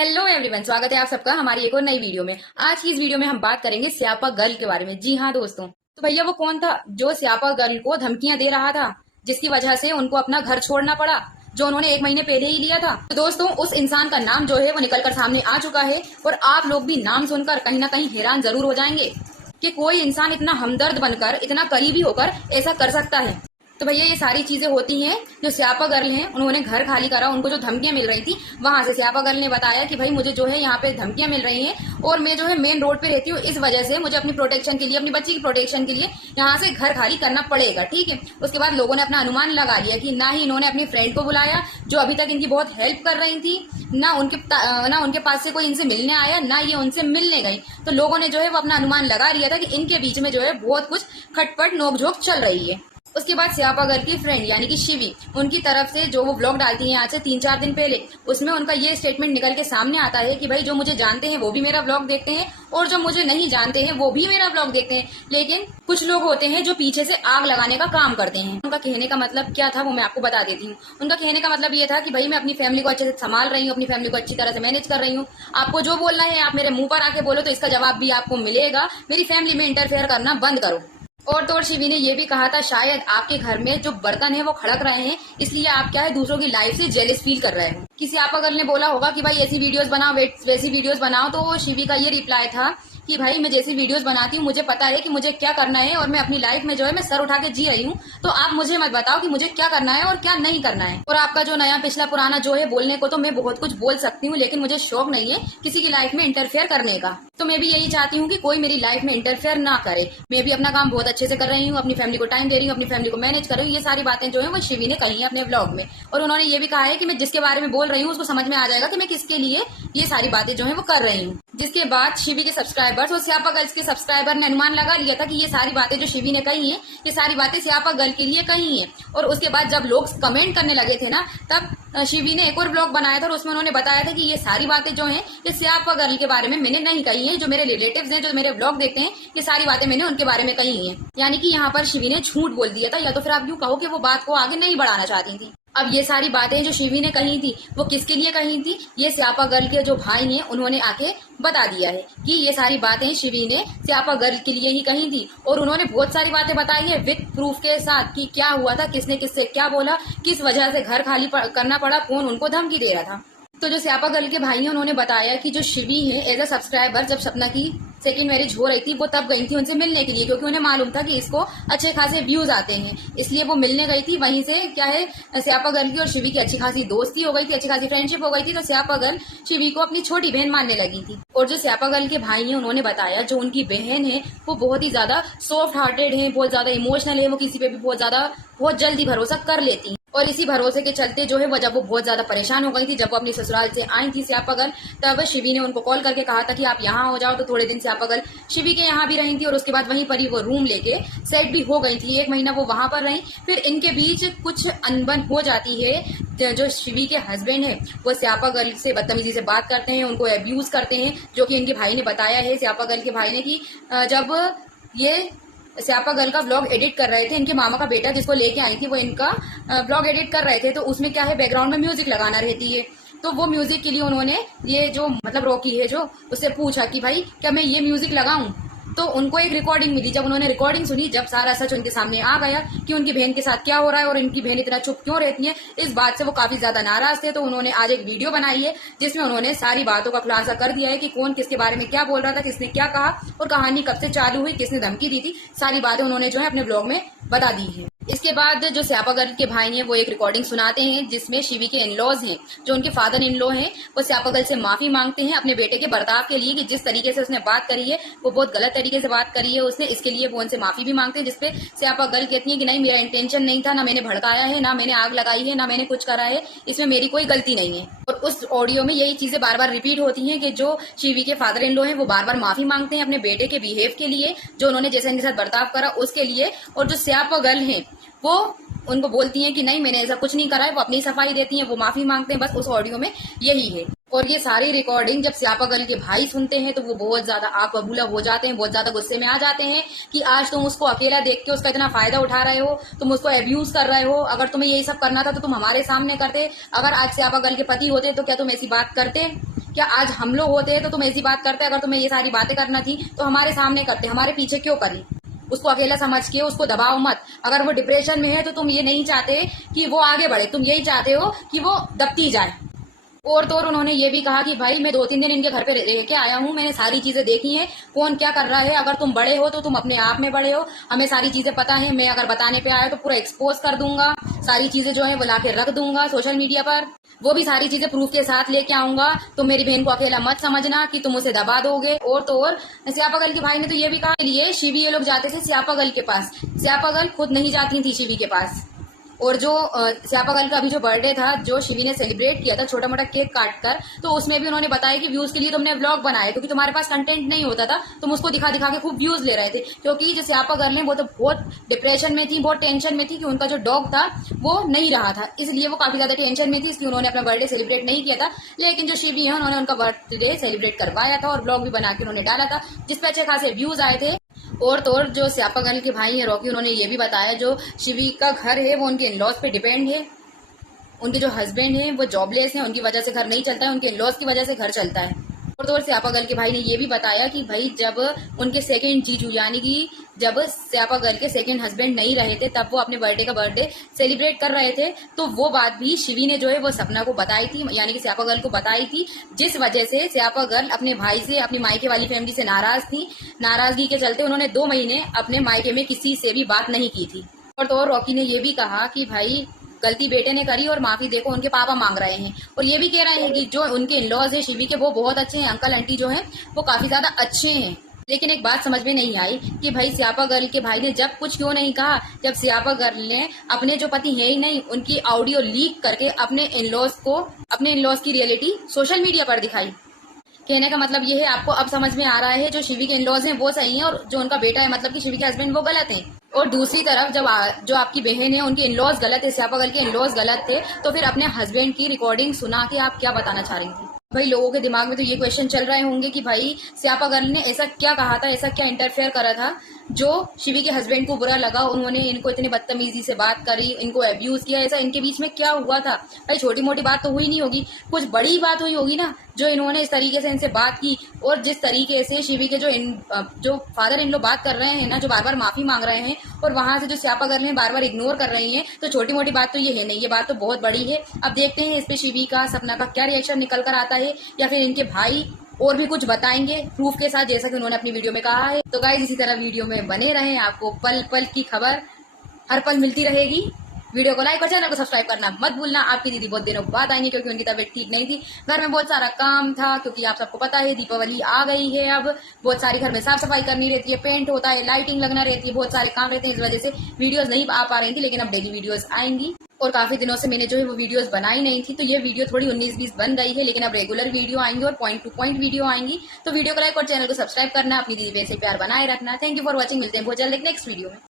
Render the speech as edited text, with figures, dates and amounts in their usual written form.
Hello everyone, स्वागत है आप सबका हमारी एक और नई वीडियो में। आज की इस वीडियो में हम बात करेंगे स्यापा गर्ल के बारे में। जी हाँ दोस्तों, तो भैया वो कौन था जो स्यापा गर्ल को धमकियां दे रहा था, जिसकी वजह से उनको अपना घर छोड़ना पड़ा, जो उन्होंने 1 महीने पहले ही लिया था। तो दोस्तों, उस इंसान का नाम जो है वो निकलकर सामने आ चुका है और आप लोग भी नाम सुनकर कहीं ना कहीं हैरान जरूर हो जाएंगे कि कोई इंसान इतना हमदर्द बनकर, इतना करीबी होकर ऐसा कर सकता है। तो भैया ये सारी चीजें होती हैं जो स्यापा गर्ल हैं, उन्होंने घर खाली करा, उनको जो धमकियां मिल रही थी वहां से स्यापा गर्ल ने बताया कि भाई मुझे जो है यहाँ पे धमकियां मिल रही हैं और मैं जो है मेन रोड पे रहती हूँ, इस वजह से मुझे अपनी प्रोटेक्शन के लिए, अपनी बच्ची की प्रोटेक्शन के लिए यहाँ से घर खाली करना पड़ेगा। ठीक है, उसके बाद लोगों ने अपना अनुमान लगा लिया कि ना ही इन्होंने अपनी फ्रेंड को बुलाया जो अभी तक इनकी बहुत हेल्प कर रही थी, ना उनके पास से कोई इनसे मिलने आया, ना ये उनसे मिलने गई। तो लोगों ने जो है वो अपना अनुमान लगा लिया था कि इनके बीच में जो है बहुत कुछ खटपट नोकझोंक चल रही है। उसके बाद स्यापा गर्ल की फ्रेंड यानी कि शिवी, उनकी तरफ से जो वो ब्लॉग डालती है आज से 3-4 दिन पहले, उसमें उनका ये स्टेटमेंट निकल के सामने आता है कि भाई जो मुझे जानते हैं वो भी मेरा ब्लॉग देखते हैं और जो मुझे नहीं जानते हैं वो भी मेरा ब्लॉग देखते हैं, लेकिन कुछ लोग होते हैं जो पीछे से आग लगाने का काम करते हैं। उनका कहने का मतलब क्या था वो मैं आपको बता देती हूँ। उनका कहने का मतलब ये था कि भाई मैं अपनी फैमिली को अच्छे से संभाल रही हूँ, अपनी फैमिली को अच्छी तरह से मैनेज कर रही हूँ, आपको जो बोलना है आप मेरे मुंह पर आके बोलो तो इसका जवाब भी आपको मिलेगा, मेरी फैमिली में इंटरफेयर करना बंद करो। और तो और शिवी ने यह भी कहा था शायद आपके घर में जो बर्तन है वो खड़क रहे हैं, इसलिए आप क्या है दूसरों की लाइफ से जेलस फील कर रहे हो। किसी स्यापा गर्ल ने बोला होगा कि भाई ऐसी वीडियोस बनाओ, वैसी वीडियोस बनाओ, तो शिवी का ये रिप्लाई था कि भाई मैं जैसी वीडियोस बनाती हूँ मुझे पता है कि मुझे क्या करना है और मैं अपनी लाइफ में जो है मैं सर उठा के जी रही हूँ, तो आप मुझे मत बताओ कि मुझे क्या करना है और क्या नहीं करना है। और आपका जो नया पिछला पुराना जो है बोलने को तो मैं बहुत कुछ बोल सकती हूँ, लेकिन मुझे शौक नहीं है किसी की लाइफ में इंटरफेयर करने का। तो मैं भी यही चाहती हूँ कि कोई मेरी लाइफ में इंटरफेयर ना करे। मैं भी अपना काम बहुत अच्छे से कर रही हूँ, अपनी फैमिली को टाइम दे रही हूँ, अपनी फैमिली को मैनेज कर रही हूँ। ये सारी बातें जो है वो शिवी ने कही है अपने ब्लॉग में, और उन्होंने ये भी कहा है कि मैं जिसके बारे में बोल रही हूँ उसको समझ में आ जाएगा कि मैं किसके लिए ये सारी बातें जो है वो कर रही हूँ। जिसके बाद शिवी के सब्सक्राइबर्स और स्यापा गर्ल्स के सब्सक्राइबर ने अनुमान लगा लिया था कि ये सारी बातें जो शिवी ने कही हैं ये सारी बातें स्यापा गर्ल के लिए कही हैं। और उसके बाद जब लोग कमेंट करने लगे थे ना, तब शिवी ने एक और ब्लॉग बनाया था और उसमें उन्होंने बताया था कि ये सारी बातें जो हैं ये स्यापा गर्ल के बारे में मैंने नहीं कही हैं, जो मेरे रिलेटिव्स हैं, जो मेरे ब्लॉग देखते हैं, ये सारी बातें मैंने उनके बारे में कही हैं। यानी कि यहाँ पर शिवी ने झूठ बोल दिया था, या तो फिर आप यूँ कहो कि वो बात को आगे नहीं बढ़ाना चाहती थी। अब ये सारी बातें जो शिवी ने कही थी वो किसके लिए कही थी, ये स्यापा गर्ल के जो भाई हैं उन्होंने आके बता दिया है कि ये सारी बातें शिवी ने स्यापा गर्ल के लिए ही कही थी। और उन्होंने बहुत सारी बातें बताई है विद प्रूफ के साथ कि क्या हुआ था, किसने किससे क्या बोला, किस वजह से घर खाली करना पड़ा, कौन उनको धमकी दे रहा था। तो जो स्यापा गर्ल के भाई हैं उन्होंने बताया कि जो शिवी है एज अ सब्सक्राइबर, जब सपना की सेकंड मैरिज हो रही थी वो तब गई थी उनसे मिलने के लिए, क्योंकि उन्हें मालूम था कि इसको अच्छे खासे व्यूज आते हैं, इसलिए वो मिलने गई थी। वहीं से क्या है स्यापा गर्ल की और शिवी की अच्छी खासी दोस्ती हो गई थी, अच्छी खासी फ्रेंडशिप हो गई थी। तो स्यापा गर्ल शिवी को अपनी छोटी बहन मानने लगी थी। और जो स्यापा गर्ल के भाई हैं उन्होंने बताया जो उनकी बहन है वो बहुत ही ज्यादा सॉफ्ट हार्टेड है, बहुत ज्यादा इमोशनल है, वो किसी पे भी बहुत जल्दी भरोसा कर लेती है। और इसी भरोसे के चलते जो है वो जब वो बहुत ज्यादा परेशान हो गई थी, जब वो अपनी ससुराल से आई थी स्यापा गर्ल, तब शिवी ने उनको कॉल करके कहा था कि आप यहाँ हो जाओ। तो थोड़े दिन स्यापा गर्ल शिवी के यहाँ भी रही थी और उसके बाद वहीं पर ही वो रूम लेके सेट भी हो गई थी। 1 महीना वो वहां पर रही, फिर इनके बीच कुछ अनबन हो जाती है। जो शिवी के हस्बैंड है वो स्यापा गर्ल से बदतमीजी से बात करते हैं, उनको अब्यूज करते हैं, जो कि इनके भाई ने बताया है, स्यापा गर्ल के भाई ने, कि जब ये स्यापा गर्ल का ब्लॉग एडिट कर रहे थे, इनके मामा का बेटा जिसको लेके आई थी वो इनका ब्लॉग एडिट कर रहे थे, तो उसमें क्या है बैकग्राउंड में म्यूजिक लगाना रहती है। तो वो म्यूजिक के लिए उन्होंने ये जो मतलब रॉकी है जो उससे पूछा कि भाई क्या मैं ये म्यूजिक लगाऊं, तो उनको एक रिकॉर्डिंग मिली। जब उन्होंने रिकॉर्डिंग सुनी, जब सारा सच उनके सामने आ गया कि उनकी बहन के साथ क्या हो रहा है और इनकी बहन इतना चुप क्यों रहती है, इस बात से वो काफी ज्यादा नाराज थे। तो उन्होंने आज एक वीडियो बनाई है जिसमें उन्होंने सारी बातों का खुलासा कर दिया है कि कौन किसके बारे में क्या बोल रहा था, किसने क्या कहा और कहानी कब से चालू हुई, किसने धमकी दी थी, सारी बातें उन्होंने जो है अपने ब्लॉग में बता दी है। इसके बाद जो स्यापा गर्ल के भाई हैं वो एक रिकॉर्डिंग सुनाते हैं जिसमें शिवी के इनलॉज हैं, जो उनके फादर इन लॉ हैं, वो स्यापा गर्ल से माफी मांगते हैं अपने बेटे के बर्ताव के लिए, कि जिस तरीके से उसने बात करी है वो बहुत गलत तरीके से बात करी है उसने, इसके लिए वो उनसे माफी भी मांगते हैं। जिसपे स्यापा गर्ल कहती है कि नहीं, मेरा इंटेंशन नहीं था, ना मैंने भड़काया है, ना मैंने आग लगाई है, ना मैंने कुछ करा है, इसमें मेरी कोई गलती नहीं है। और उस ऑडियो में यही चीजें बार बार रिपीट होती हैं कि जो शिवी के फादर इन लॉ हैं वो बार बार माफी मांगते हैं अपने बेटे के बिहेव के लिए, जो उन्होंने जैसे इनके साथ बर्ताव करा उसके लिए। और जो स्यापा गर्ल है वो उनको बोलती हैं कि नहीं मैंने ऐसा कुछ नहीं करा है, वो अपनी सफाई देती हैं, वो माफी मांगते हैं, बस उस ऑडियो में यही है। और ये सारी रिकॉर्डिंग जब स्यापा गर्ल के भाई सुनते हैं तो वो बहुत ज्यादा आग बबूला हो जाते हैं, बहुत ज्यादा गुस्से में आ जाते हैं कि आज तुम उसको अकेला देख के उसका इतना फायदा उठा रहे हो, तुम उसको अब्यूज कर रहे हो, अगर तुम्हें यही सब करना था तो तुम हमारे सामने करते, अगर आज स्यापा गर्ल के पति होते तो क्या तुम ऐसी बात करते। क्या आज हम लोग होते तो तुम ऐसी बात करते? अगर तुम्हें ये सारी बातें करना थी तो हमारे सामने करते, हमारे पीछे क्यों करी? उसको अकेला समझ के उसको दबाओ मत। अगर वो डिप्रेशन में है तो तुम ये नहीं चाहते कि वो आगे बढ़े, तुम यही चाहते हो कि वो दबती जाए। और तो और उन्होंने ये भी कहा कि भाई मैं 2-3 दिन इनके घर पे रह के आया हूँ, मैंने सारी चीजें देखी हैं, कौन क्या कर रहा है। अगर तुम बड़े हो तो तुम अपने आप में बड़े हो, हमें सारी चीजें पता है। मैं अगर बताने पे आया तो पूरा एक्सपोज कर दूंगा, सारी चीजें जो है वो लाके रख दूंगा सोशल मीडिया पर। वो भी सारी चीजें प्रूफ के साथ लेके आऊंगा। तुम मेरी बहन को अकेला मत समझना कि तुम उसे दबा दोगे। और तो और स्यापा गर्ल के भाई ने तो ये भी कहा के लिए शिवी ये लोग जाते थे स्यापा गर्ल के पास, स्यापा गर्ल खुद नहीं जाती थी शिवी के पास। और जो स्यापा गर्ल का अभी जो बर्थडे था, जो शिवी ने सेलिब्रेट किया था छोटा मोटा केक काट कर, तो उसमें भी उन्होंने बताया कि व्यूज के लिए तुमने व्लॉग बनाया, क्योंकि तुम्हारे पास कंटेंट नहीं होता था, तुम उसको दिखा दिखा के खूब व्यूज ले रहे थे। क्योंकि जो स्यापा गर्ल है वो तो बहुत डिप्रेशन में थी, बहुत टेंशन में थी कि उनका जो डॉग था वो नहीं रहा था, इसलिए वो काफी ज्यादा टेंशन में थी, इसलिए उन्होंने अपना बर्थडे सेलिब्रेट नहीं किया था। लेकिन जो शिवी है उन्होंने उनका बर्थडे सेलिब्रेट करवाया था और ब्लॉग भी बना के उन्होंने डाला था, जिसपे अच्छे खासे व्यूज आए थे। और तो और जो स्यापा गर्ल के भाई है रॉकी, उन्होंने ये भी बताया जो शिवी का घर है वो उनके इन-लॉज पे डिपेंड है। उनके जो हस्बैंड है वो जॉबलेस है, उनकी वजह से घर नहीं चलता है, उनके इन-लॉज की वजह से घर चलता है। और तो और स्यापा गर्ल के भाई ने ये भी बताया कि भाई जब उनके सेकंड जीजू यानी कि जब स्यापा गर्ल के सेकंड हस्बैंड नहीं रहे थे, तब वो अपने बर्थडे सेलिब्रेट कर रहे थे, तो वो बात भी शिवी ने जो है वो सपना को बताई थी, यानी कि स्यापा गर्ल को बताई थी, जिस वजह से स्यापा गर्ल अपने भाई से, अपनी मायके वाली फैमिली से नाराज थी। नाराजगी के चलते उन्होंने 2 महीने अपने मायके में किसी से भी बात नहीं की थी। और तो और रॉकी ने ये भी कहा कि भाई गलती बेटे ने करी और माफी देखो उनके पापा मांग रहे हैं। और ये भी कह रहे हैं कि जो उनके इन-लॉज है शिवी के वो बहुत अच्छे हैं, अंकल आंटी जो हैं वो काफी ज्यादा अच्छे हैं। लेकिन एक बात समझ में नहीं आई कि भाई स्यापा गर्ल के भाई ने जब कुछ क्यों नहीं कहा, जब स्यापा गर्ल ने अपने जो पति है ही नहीं उनकी ऑडियो लीक करके अपने इन-लॉज की रियलिटी सोशल मीडिया पर दिखाई। कहने का मतलब ये है, आपको अब समझ में आ रहा है जो शिवी के इन-लॉज हैं वो सही हैं और जो उनका बेटा है मतलब कि शिवी के हस्बैंड वो गलत हैं। और दूसरी तरफ जब जो आपकी बहन है उनके इन-लॉज गलत है, स्यापा गर्ल के इन-लॉज गलत थे, तो फिर अपने हस्बैंड की रिकॉर्डिंग सुना के आप क्या बताना चाह रही थी? भाई लोगों के दिमाग में तो ये क्वेश्चन चल रहे होंगे कि भाई स्यापा गर्ल ने ऐसा क्या कहा था, ऐसा क्या इंटरफेयर करा था जो शिवी के हस्बैंड को बुरा लगा, उन्होंने इनको इतनी बदतमीजी से बात करी, इनको अब्यूज किया, ऐसा इनके बीच में क्या हुआ था? भाई छोटी मोटी बात तो हुई नहीं होगी, कुछ बड़ी बात हुई होगी ना, जो इन्होंने इस तरीके से इनसे बात की। और जिस तरीके से शिवी के जो फादर इन लोग बात कर रहे हैं ना, जो बार बार माफी मांग रहे हैं, और वहां से जो स्यापा गर्ल ने बार बार इग्नोर कर रही है, तो छोटी मोटी बात तो ये है नहीं, ये बात तो बहुत बड़ी है। अब देखते हैं इस पे शिवी का, सपना का क्या रिएक्शन निकल कर आता है, या फिर इनके भाई और भी कुछ बताएंगे प्रूफ के साथ, जैसा कि उन्होंने अपनी वीडियो में कहा है। तो गाइस इसी तरह वीडियो में बने रहें, आपको पल पल की खबर हर पल मिलती रहेगी। वीडियो को लाइक और चैनल को सब्सक्राइब करना मत भूलना। आपकी दीदी बहुत दिनों बाद आई है क्योंकि उनकी तबीयत ठीक नहीं थी, घर में बहुत सारा काम था, क्योंकि आप सबको पता है दीपावली आ गई है, अब बहुत सारी घर में साफ सफाई करनी रहती है, पेंट होता है, लाइटिंग लगना रहती है, बहुत सारे काम रहते हैं, इस वजह से वीडियोस नहीं आ पा रही थी। लेकिन अब डेली वीडियोस आएंगी और काफी दिनों से मैंने जो है वो वीडियोस बनाई नहीं थी, तो ये वीडियो थोड़ी 19-20 बन गई है, लेकिन अब रेगुलर वीडियो आएंगी और पॉइंट टू पॉइंट वीडियो आएंगी। तो वीडियो को लाइक और चैनल को सब्सक्राइब करना, अपनी दीदी से प्यार बनाए रखना। थैंक यू फॉर वॉचिंग, मिलते हैं बहुत जल्द एक नेक्स्ट वीडियो में।